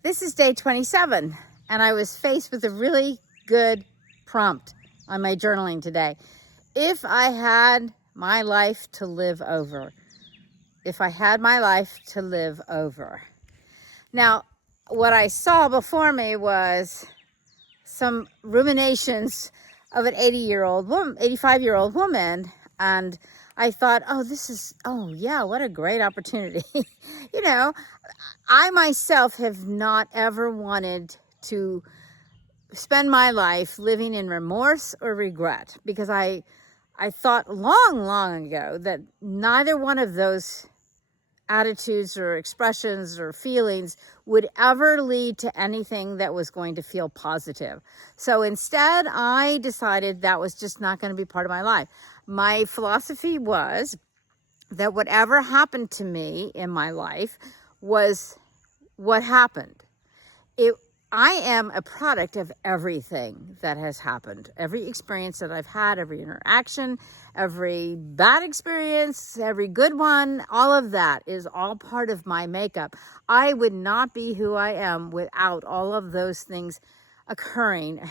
This is day 27, and I was faced with a really good prompt on my journaling today. If I had my life to live over, if I had my life to live over. Now, what I saw before me was some ruminations of an 85-year-old woman, and I thought, oh yeah, what a great opportunity. you know, I myself have not ever wanted to spend my life living in remorse or regret, because I thought long ago that neither one of those attitudes or expressions or feelings would ever lead to anything that was going to feel positive. So instead, I decided that was just not going to be part of my life. My philosophy was that whatever happened to me in my life was what happened. I am a product of everything that has happened. Every experience that I've had, every interaction, every bad experience, every good one, all of that is all part of my makeup. I would not be who I am without all of those things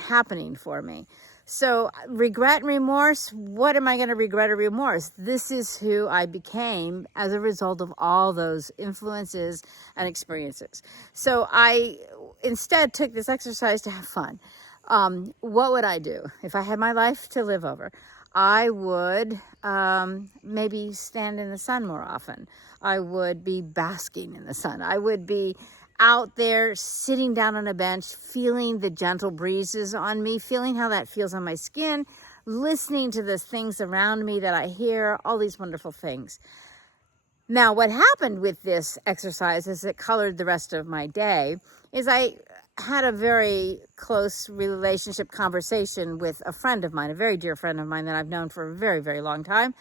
happening for me. So regret and remorse, what am I going to regret or remorse? This is who I became as a result of all those influences and experiences. So I instead took this exercise to have fun. What would I do if I had my life to live over? I would maybe stand in the sun more often. I would be basking in the sun. I would be out there sitting down on a bench, feeling the gentle breezes on me, feeling how that feels on my skin, listening to the things around me that I hear, all these wonderful things. Now, what happened with this exercise as it colored the rest of my day is I had a very close relationship conversation with a friend of mine, a very dear friend of mine that I've known for a very, very long time.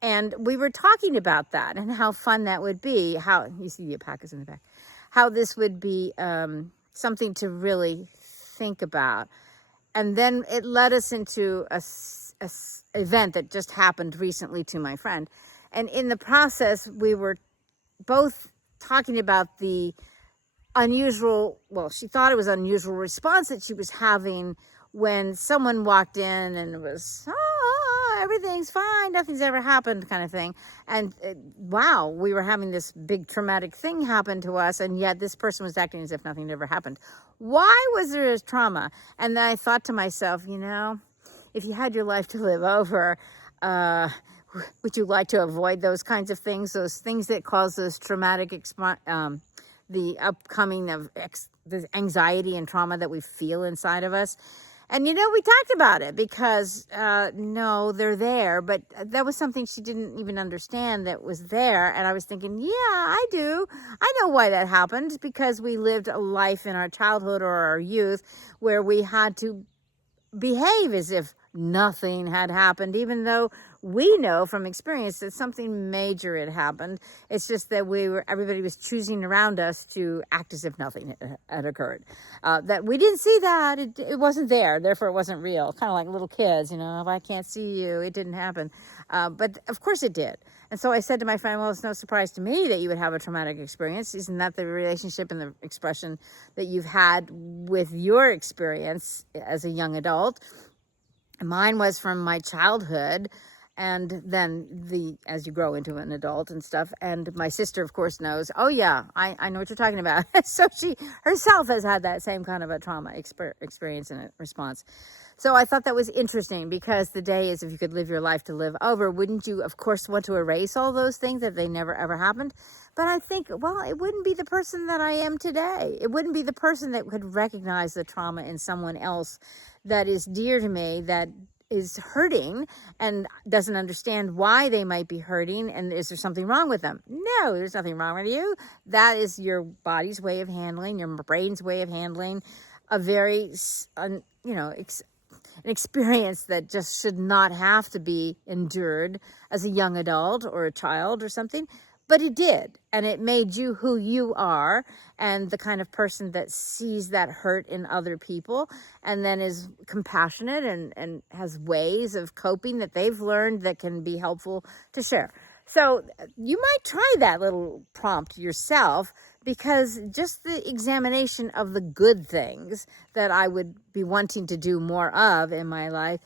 And we were talking about that and how fun that would be, how, you see the alpacas in the back, how this would be something to really think about. And then it led us into a event that just happened recently to my friend. And in the process, we were both talking about the she thought it was unusual response that she was having when someone walked in and it was, everything's fine, nothing's ever happened kind of thing. And wow, we were having this big traumatic thing happen to us, and yet this person was acting as if nothing ever happened. Why was there a trauma? And then I thought to myself, if you had your life to live over, would you like to avoid those kinds of things, those things that cause those traumatic the upcoming of the anxiety and trauma that we feel inside of us? And, we talked about it because, no, they're there, but that was something she didn't even understand that was there. And I was thinking, yeah, I do. I know why that happened, because we lived a life in our childhood or our youth where we had to behave as if nothing had happened, even though we know from experience that something major had happened. It's just that everybody was choosing around us to act as if nothing had occurred. That we didn't see that. It wasn't there. Therefore, it wasn't real. Kind of like little kids, if I can't see you, it didn't happen. But of course it did. And so I said to my friend, well, it's no surprise to me that you would have a traumatic experience. Isn't that the relationship and the expression that you've had with your experience as a young adult? Mine was from my childhood, and then as you grow into an adult and stuff. And my sister, of course, knows, oh yeah, I know what you're talking about. So she herself has had that same kind of a trauma experience and a response. So I thought that was interesting, because the day is, if you could live your life to live over, wouldn't you, of course, want to erase all those things that they never ever happened? But I think, well, it wouldn't be the person that I am today. It wouldn't be the person that could recognize the trauma in someone else that is dear to me, that is hurting and doesn't understand why they might be hurting, and is there something wrong with them? No, there's nothing wrong with you. That is your body's way of handling, your brain's way of handling a very, an experience that just should not have to be endured as a young adult or a child or something. But it did, and it made you who you are, and the kind of person that sees that hurt in other people and then is compassionate and has ways of coping that they've learned that can be helpful to share. So you might try that little prompt yourself, because just the examination of the good things that I would be wanting to do more of in my life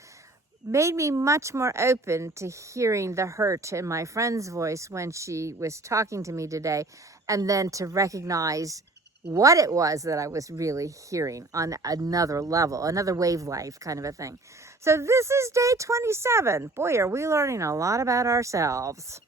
made me much more open to hearing the hurt in my friend's voice when she was talking to me today, and then to recognize what it was that I was really hearing on another level, another wavelength kind of a thing. So this is day 27. Boy, are we learning a lot about ourselves.